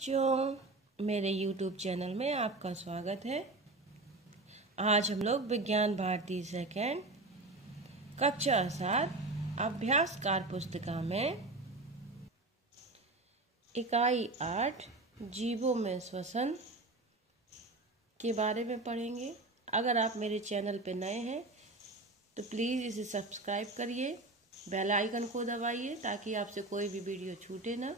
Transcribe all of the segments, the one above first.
बच्चों, मेरे YouTube channel में आपका स्वागत है। आज हम लोग विज्ञान भारती सेकेंड कक्षा 7 अभ्यासकार पुस्तिका में इकाई 8 जीवों में श्वसन के बारे में पढ़ेंगे। अगर आप मेरे चैनल पे नए हैं तो प्लीज़ इसे सब्सक्राइब करिए, बेल आइकन को दबाइए ताकि आपसे कोई भी वीडियो छूटे ना।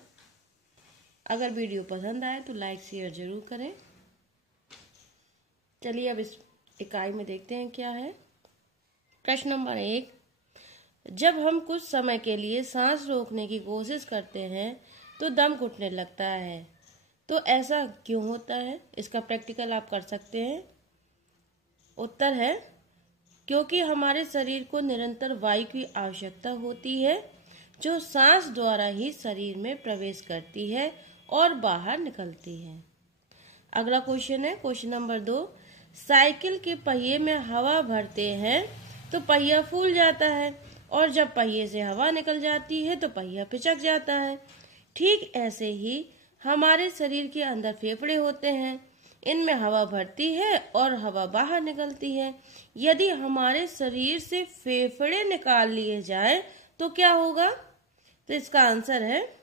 अगर वीडियो पसंद आए तो लाइक शेयर जरूर करें। चलिए अब इस इकाई में देखते हैं क्या है। प्रश्न नंबर 1, जब हम कुछ समय के लिए सांस रोकने की कोशिश करते हैं तो दम घुटने लगता है, तो ऐसा क्यों होता है? इसका प्रैक्टिकल आप कर सकते हैं। उत्तर है क्योंकि हमारे शरीर को निरंतर वायु की आवश्यकता होती है जो सांस द्वारा ही शरीर में प्रवेश करती है और बाहर निकलती है। अगला क्वेश्चन है क्वेश्चन नंबर 2, साइकिल के पहिए में हवा भरते हैं तो पहिया फूल जाता है और जब पहिए से हवा निकल जाती है तो पहिया पिचक जाता है। ठीक ऐसे ही हमारे शरीर के अंदर फेफड़े होते हैं, इनमें हवा भरती है और हवा बाहर निकलती है। यदि हमारे शरीर से फेफड़े निकाल लिए जाएं तो क्या होगा? तो इसका आंसर है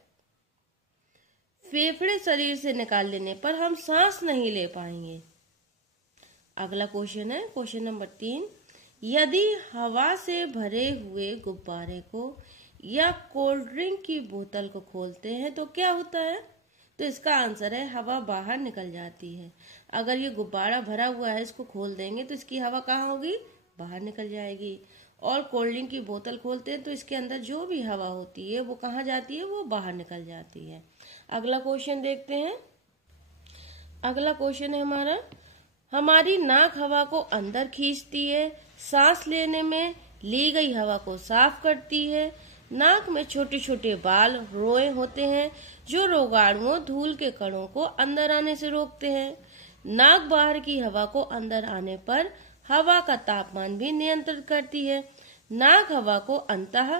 फेफड़े शरीर से निकाल लेने पर हम सांस नहीं ले पाएंगे। अगला क्वेश्चन है क्वेश्चन नंबर 3, यदि हवा से भरे हुए गुब्बारे को या कोल्ड ड्रिंक की बोतल को खोलते हैं तो क्या होता है? तो इसका आंसर है हवा बाहर निकल जाती है। अगर ये गुब्बारा भरा हुआ है, इसको खोल देंगे तो इसकी हवा कहाँ होगी? बाहर निकल जाएगी। और कोल्ड ड्रिंक की बोतल खोलते हैं तो इसके अंदर जो भी हवा होती है वो कहाँ जाती है? वो बाहर निकल जाती है। अगला क्वेश्चन देखते हैं। अगला क्वेश्चन है हमारी नाक हवा को अंदर खींचती है, सांस लेने में ली गई हवा को साफ करती है। नाक में छोटे छोटे बाल रोए होते हैं जो रोगाणुओं धूल के कणों को अंदर आने से रोकते हैं। नाक बाहर की हवा को अंदर आने पर हवा का तापमान भी नियंत्रित करती है। नाक हवा को अंतः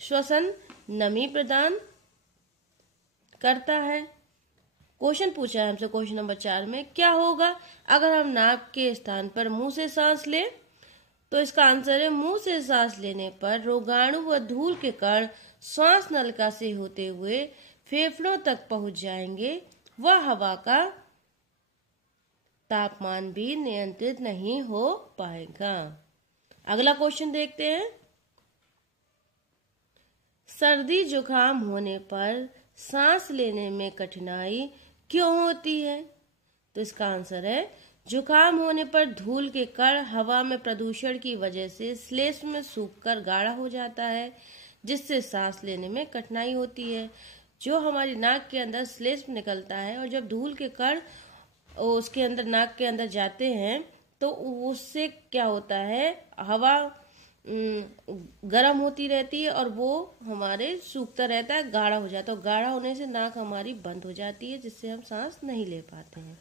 श्वसन नमी प्रदान करता है। क्वेश्चन पूछा है हमसे क्वेश्चन नंबर 4 में, क्या होगा अगर हम नाक के स्थान पर मुंह से सांस लें? तो इसका आंसर है मुंह से सांस लेने पर रोगाणु व धूल के कण श्वास नलिका से होते हुए फेफड़ों तक पहुंच जाएंगे। वह हवा का तापमान भी नियंत्रित नहीं हो पाएगा। अगला क्वेश्चन देखते हैं। सर्दी जुकाम होने पर सांस लेने में कठिनाई क्यों होती है? तो इसका आंसर है जुकाम होने पर धूल के कण हवा में प्रदूषण की वजह से श्लेष्म में सूखकर गाढ़ा हो जाता है, जिससे सांस लेने में कठिनाई होती है। जो हमारी नाक के अंदर श्लेष्म निकलता है और जब धूल के कण उसके अंदर नाक के अंदर जाते हैं तो उससे क्या होता है, हवा गर्म होती रहती है और वो हमारे सूखता रहता है, गाढ़ा हो जाता है। गाढ़ा होने से नाक हमारी बंद हो जाती है जिससे हम सांस नहीं ले पाते हैं।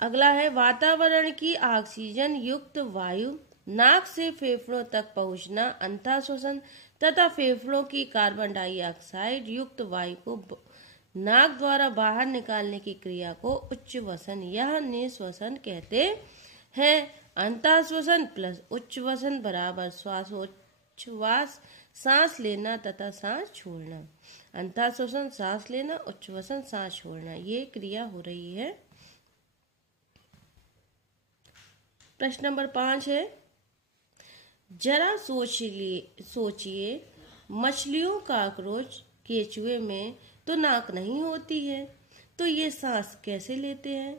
अगला है वातावरण की ऑक्सीजन युक्त वायु नाक से फेफड़ों तक पहुंचना अंतः श्वसन तथा फेफड़ों की कार्बन डाइऑक्साइड युक्त वायु को नाक द्वारा बाहर निकालने की क्रिया को उच्छ्वसन या निःश्वसन कहते हैं। अंतः श्वसन प्लस उच्छ्वसन बराबर श्वासोच्छ्वास, सांस लेना तथा सांस छोड़ना। अंतः श्वसन सांस लेना, उच्छ्वसन सांस छोड़ना, ये क्रिया हो रही है। प्रश्न नंबर 5 है, जरा सोचिए मछलियों, काकरोच, केचुए में तो नाक नहीं होती है, तो ये सांस कैसे लेते हैं?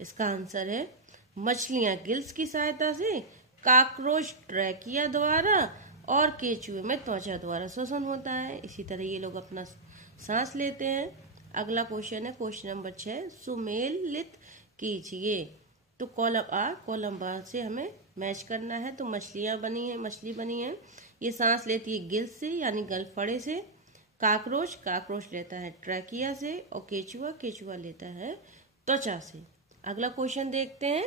इसका आंसर है मछलियां गिल्स की सहायता से, काकरोच ट्रैकिया द्वारा और केचुए में त्वचा द्वारा श्वसन होता है। इसी तरह ये लोग अपना सांस लेते हैं। अगला क्वेश्चन है क्वेश्चन नंबर 6, सुमेलित कीजिए। तो कॉलम आ कॉलम बा से हमें मैच करना है। तो मछली बनी है, ये सांस लेती है गिल्स से यानी गलफड़े से। काकरोच लेता है ट्रैकिया से और केचुआ लेता है त्वचा से। अगला क्वेश्चन देखते हैं।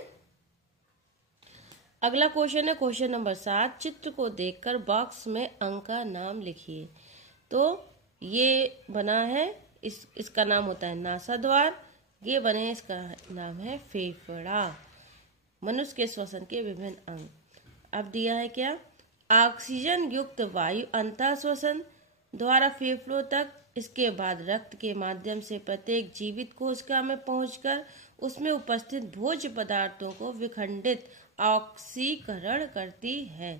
अगला क्वेश्चन है क्वेश्चन नंबर 7, चित्र को देखकर बॉक्स में अंक का नाम लिखिए। तो ये बना है इसका नाम होता है नासाद्वार, ये बने इसका नाम है फेफड़ा। मनुष्य के श्वसन के विभिन्न अंग। अब दिया है क्या, ऑक्सीजन युक्त वायु अंतः श्वसन द्वारा फेफड़ों तक, इसके बाद रक्त के माध्यम से प्रत्येक जीवित कोशिका में पहुंचकर उसमें उपस्थित भोज्य पदार्थों को विखंडित ऑक्सीकरण करती है।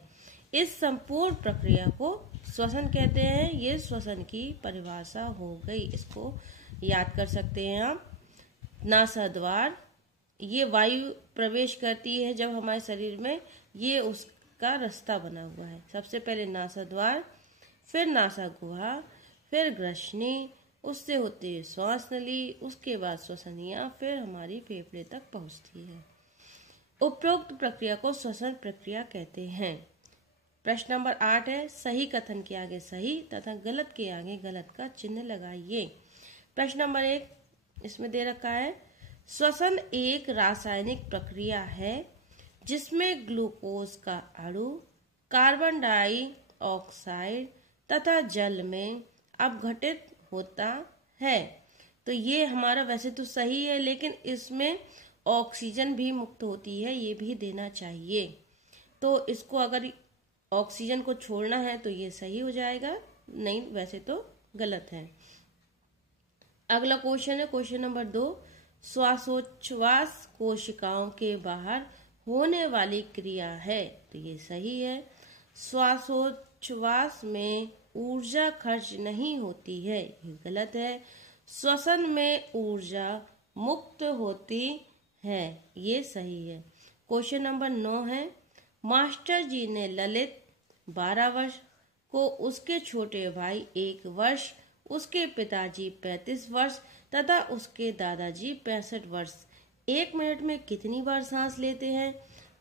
इस संपूर्ण प्रक्रिया को श्वसन कहते हैं। ये श्वसन की परिभाषा हो गई, इसको याद कर सकते हैं आप। नासाद्वार, ये वायु प्रवेश करती है जब हमारे शरीर में, ये उसका रास्ता बना हुआ है। सबसे पहले नासाद्वार, फिर नासा गुहा, फिर ग्रसनी, उससे होती है श्वास नली, उसके बाद श्वसनिया, फिर हमारी फेफड़े तक पहुंचती है। उपरोक्त प्रक्रिया को श्वसन प्रक्रिया कहते हैं। प्रश्न नंबर 8 है, सही कथन के आगे सही तथा गलत के आगे गलत का चिन्ह लगाइए। प्रश्न नंबर 1 इसमें दे रखा है, श्वसन एक रासायनिक प्रक्रिया है जिसमें ग्लूकोज का अणु कार्बन डाइऑक्साइड तथा जल में अपघटित होता है। तो ये हमारा वैसे तो सही है, लेकिन इसमें ऑक्सीजन भी मुक्त होती है, ये भी देना चाहिए। तो इसको अगर ऑक्सीजन को छोड़ना है तो ये सही हो जाएगा, नहीं वैसे तो गलत है। अगला क्वेश्चन है क्वेश्चन नंबर 2, श्वासोच्छ्वास कोशिकाओं के बाहर होने वाली क्रिया है, तो ये सही है। श्वासोच्छ्वास में ऊर्जा खर्च नहीं होती है, ये गलत है। श्वसन में ऊर्जा मुक्त होती है, ये सही है। क्वेश्चन नंबर 9 है, मास्टर जी ने ललित 12 वर्ष को, उसके छोटे भाई 1 वर्ष, उसके पिताजी 35 वर्ष तथा उसके दादाजी 65 वर्ष 1 मिनट में कितनी बार सांस लेते हैं,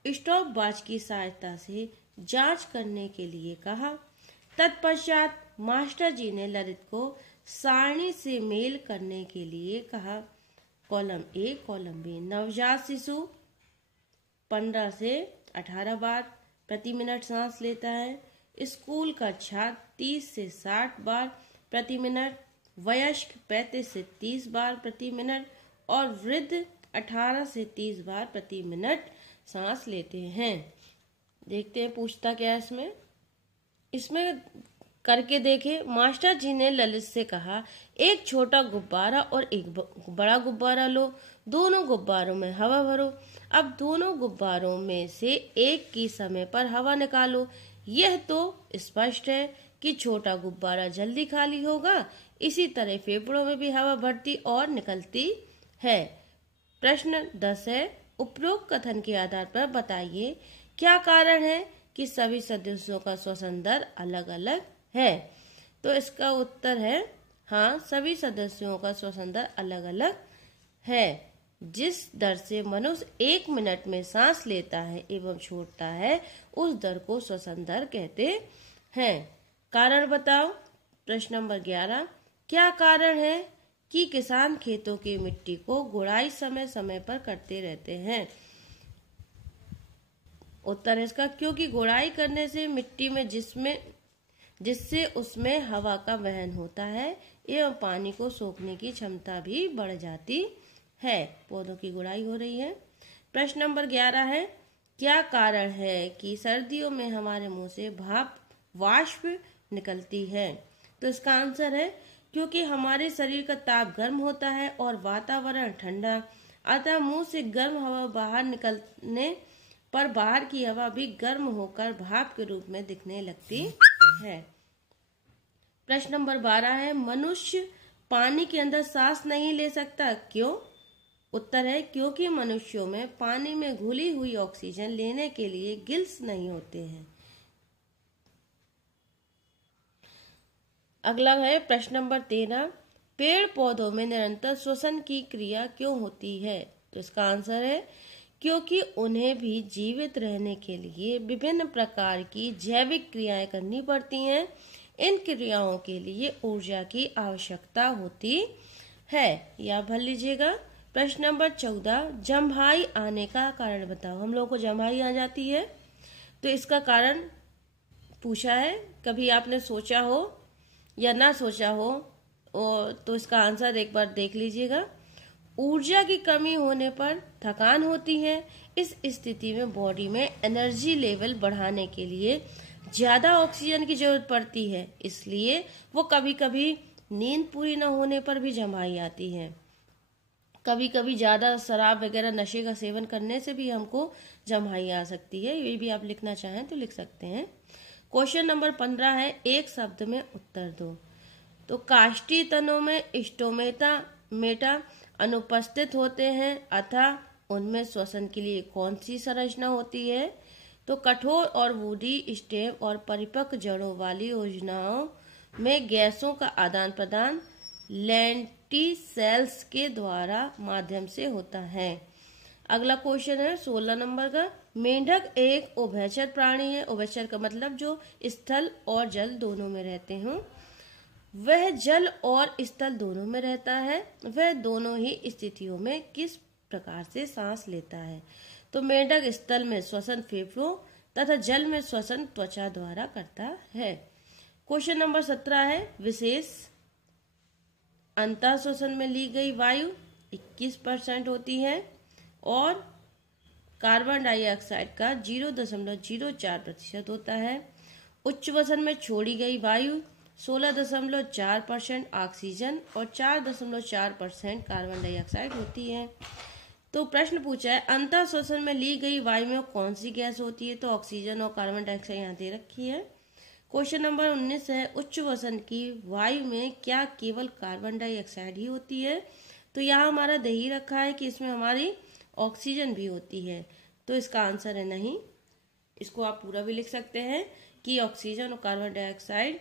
स्टॉप वॉच की सहायता से जांच करने के लिए कहा। तत्पश्चात मास्टर जी ने ललित को सारणी से मेल करने के लिए कहा। Column A, column B. नवजात शिशु 15 से 18 बार प्रति मिनट सांस लेता है। स्कूल का छात्र 30 से 60 बार प्रति मिनट, वयस्क 35 से 30 बार प्रति मिनट और वृद्ध 18 से 30 बार प्रति मिनट सांस लेते हैं। देखते हैं पूछता क्या है इसमें करके देखे। मास्टर जी ने ललित से कहा, एक छोटा गुब्बारा और एक बड़ा गुब्बारा लो, दोनों गुब्बारों में हवा भरो। अब दोनों गुब्बारों में से एक की समय पर हवा निकालो। यह तो स्पष्ट है कि छोटा गुब्बारा जल्दी खाली होगा, इसी तरह फेफड़ों में भी हवा भरती और निकलती है। प्रश्न 10 है, उपरोक्त कथन के आधार पर बताइए क्या कारण है कि सभी सदस्यों का श्वसन दर अलग अलग है। तो इसका उत्तर है हाँ, सभी सदस्यों का श्वसन दर अलग अलग है। जिस दर से मनुष्य 1 मिनट में सांस लेता है एवं छोड़ता है, उस दर को श्वसन दर कहते हैं। कारण बताओ। प्रश्न नंबर 11, क्या कारण है कि किसान खेतों की मिट्टी को गुड़ाई समय समय पर करते रहते हैं। उत्तर है इसका, क्योंकि गुड़ाई करने से मिट्टी में जिससे उसमें हवा का वहन होता है एवं पानी को सोखने की क्षमता भी बढ़ जाती है। पौधों की गुड़ाई हो रही है। प्रश्न नंबर 11 है, क्या कारण है कि सर्दियों में हमारे मुंह से भाप वाष्प निकलती है। तो इसका आंसर है क्योंकि हमारे शरीर का ताप गर्म होता है और वातावरण ठंडा, अतः मुंह से गर्म हवा बाहर निकलने पर बाहर की हवा भी गर्म होकर भाप के रूप में दिखने लगती है। प्रश्न नंबर 12 है, मनुष्य पानी के अंदर सांस नहीं ले सकता, क्यों। उत्तर है क्योंकि मनुष्यों में पानी में घुली हुई ऑक्सीजन लेने के लिए गिल्स नहीं होते हैं। अगला है प्रश्न नंबर 13, पेड़ पौधों में निरंतर श्वसन की क्रिया क्यों होती है। तो इसका आंसर है क्योंकि उन्हें भी जीवित रहने के लिए विभिन्न प्रकार की जैविक क्रियाएं करनी पड़ती हैं। इन क्रियाओं के लिए ऊर्जा की आवश्यकता होती है। या भर लीजिएगा। प्रश्न नंबर 14, जम्भाई आने का कारण बताओ। हम लोगों को जम्भाई आ जाती है, तो इसका कारण पूछा है। कभी आपने सोचा हो या ना सोचा हो, और तो इसका आंसर एक बार देख लीजिएगा। ऊर्जा की कमी होने पर थकान होती है। इस स्थिति में बॉडी में एनर्जी लेवल बढ़ाने के लिए ज्यादा ऑक्सीजन की जरूरत पड़ती है, इसलिए वो कभी कभी नींद पूरी न होने पर भी जम्हाई आती है। कभी कभी ज्यादा शराब वगैरह नशे का सेवन करने से भी हमको जम्हाई आ सकती है। ये भी आप लिखना चाहें तो लिख सकते हैं। क्वेश्चन नंबर 15 है, एक शब्द में उत्तर दो। तो काष्ठी तनों में मेटा अनुपस्थित होते हैं, अतः उनमें श्वसन के लिए कौन सी संरचना होती है? तो कठोर और वुडी स्टेम और परिपक्व जड़ों वाली योजनाओं में गैसों का आदान प्रदान लेंटिसेल्स के द्वारा माध्यम से होता है। अगला क्वेश्चन है 16 नंबर का। मेंढक एक उभयचर प्राणी है। उभयचर का मतलब जो स्थल और जल दोनों में रहते हों। वह जल और स्थल दोनों में रहता है। वह दोनों ही स्थितियों में किस प्रकार से सांस लेता है? तो मेंढक स्थल में श्वसन फेफड़ों तथा जल में श्वसन त्वचा द्वारा करता है। क्वेश्चन नंबर 17 है, विशेष अंतः श्वसन में ली गई वायु 21% होती है और कार्बन डाइऑक्साइड का 0.04% होता है। उच्च वसन में छोड़ी गई वायु 16.4% ऑक्सीजन और 4.4% कार्बन डाइऑक्साइड होती है। तो प्रश्न पूछा है, अंतः श्वसन में ली गई वायु में कौन सी गैस होती है? तो ऑक्सीजन और कार्बन डाइऑक्साइड यहाँ दे रखी है। क्वेश्चन नंबर 19 है, उच्च वसन की वायु में क्या केवल कार्बन डाइऑक्साइड ही होती है? तो यहाँ हमारा दे ही रखा है कि इसमें हमारी ऑक्सीजन भी होती है। तो इसका आंसर है नहीं। इसको आप पूरा भी लिख सकते हैं कि ऑक्सीजन और कार्बन डाइऑक्साइड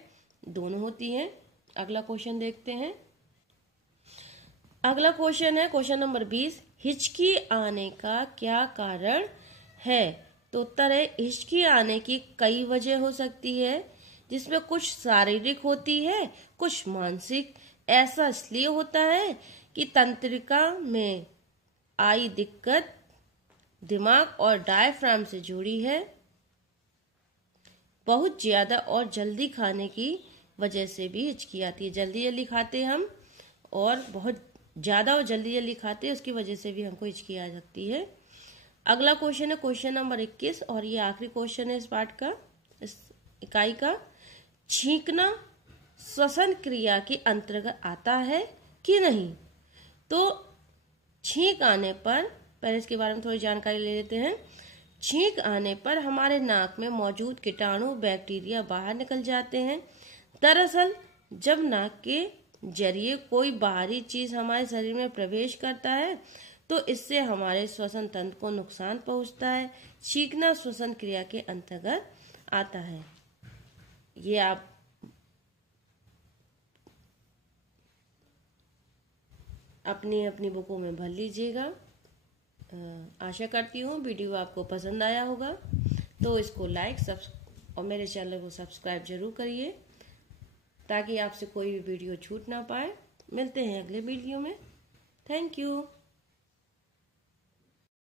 दोनों होती है। अगला क्वेश्चन देखते हैं। अगला क्वेश्चन है क्वेश्चन नंबर 20, हिचकी आने का क्या कारण है? तो उत्तर है, हिचकी आने की कई वजह हो सकती है, जिसमें कुछ शारीरिक होती है, कुछ मानसिक। ऐसा इसलिए होता है कि तंत्रिका में आई दिक्कत दिमाग और डायफ्राम से जुड़ी है। बहुत ज्यादा और जल्दी खाने की वजह से भी हिचकी आती है। जल्दी जल्दी खाते हम और बहुत ज्यादा और जल्दी जल्दी खाते हैं, उसकी वजह से भी हमको हिचकी आ सकती है। अगला क्वेश्चन है क्वेश्चन नंबर 21 और ये आखिरी क्वेश्चन है इस पार्ट का, इस इकाई का। छींकना श्वसन क्रिया के अंतर्गत आता है कि नहीं? तो छींक आने पर, पहले इसके बारे में थोड़ी जानकारी ले लेते हैं। छींक आने पर हमारे नाक में मौजूद कीटाणु बैक्टीरिया बाहर निकल जाते हैं। दरअसल जब नाक के जरिए कोई बाहरी चीज हमारे शरीर में प्रवेश करता है तो इससे हमारे श्वसन तंत्र को नुकसान पहुंचता है। छींकना श्वसन क्रिया के अंतर्गत आता है। ये आप अपनी अपनी बुकों में भर लीजिएगा। आशा करती हूँ वीडियो आपको पसंद आया होगा, तो इसको लाइक और मेरे चैनल को सब्सक्राइब जरूर करिए ताकि आपसे कोई भी वीडियो छूट ना पाए। मिलते हैं अगले वीडियो में। Thank you.